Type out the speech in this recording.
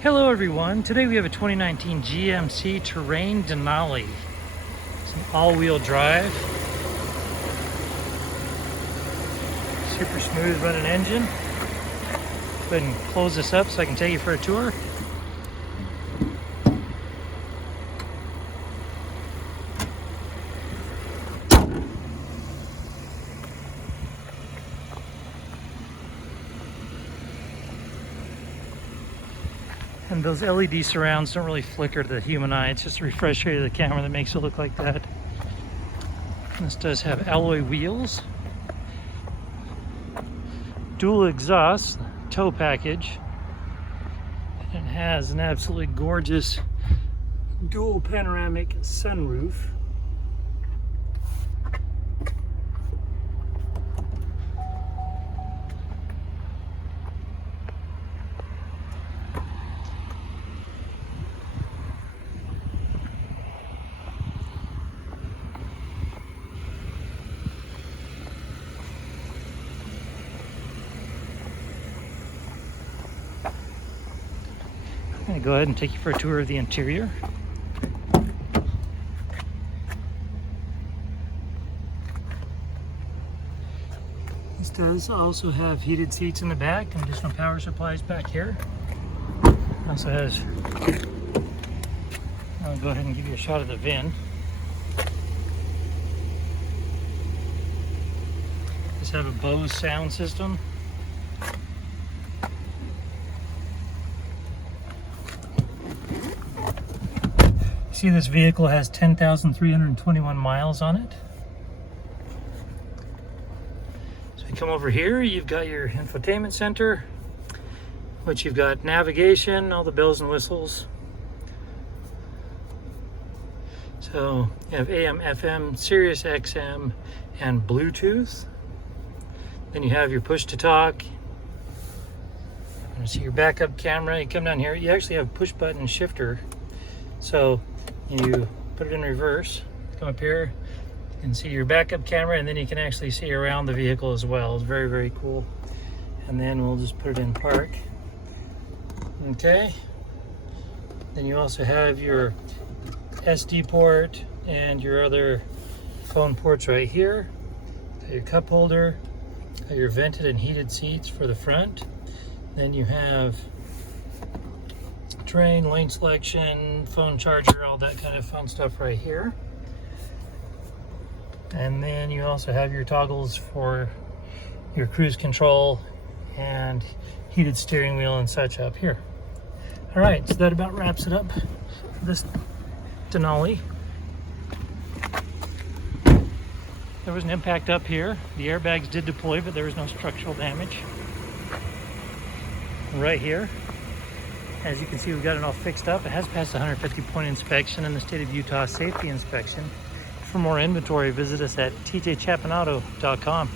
Hello everyone, today we have a 2019 GMC Terrain Denali. It's an all-wheel drive, super smooth running engine. Go ahead and close this up so I can take you for a tour. And those LED surrounds don't really flicker to the human eye. It's just a refresh area of the camera that makes it look like that. And this does have alloy wheels, dual exhaust, tow package, and it has an absolutely gorgeous dual panoramic sunroof. I'm going to go ahead and take you for a tour of the interior. This does also have heated seats in the back and additional power supplies back here. It also has, I'll go ahead and give you a shot of the VIN. Does have a Bose sound system. See, this vehicle has 10,321 miles on it. So you come over here, you've got your infotainment center, which you've got navigation, all the bells and whistles. So you have AM, FM, Sirius XM, and Bluetooth. Then you have your push to talk. You see your backup camera. You come down here, you actually have push button shifter. So you put it in reverse, come up here, you can see your backup camera, and then you can actually see around the vehicle as well. It's very, very cool. And then we'll just put it in park. Okay. Then you also have your SD port and your other phone ports right here. Got your cup holder, got your vented and heated seats for the front. Then you have terrain, lane selection, phone charger, all that kind of fun stuff right here. And then you also have your toggles for your cruise control and heated steering wheel and such up here. All right, so that about wraps it up for this Denali. There was an impact up here. The airbags did deploy, but there was no structural damage. Right here, as you can see, we've got it all fixed up. It has passed the 150-point inspection and the state of Utah safety inspection. For more inventory, visit us at tjchapinauto.com.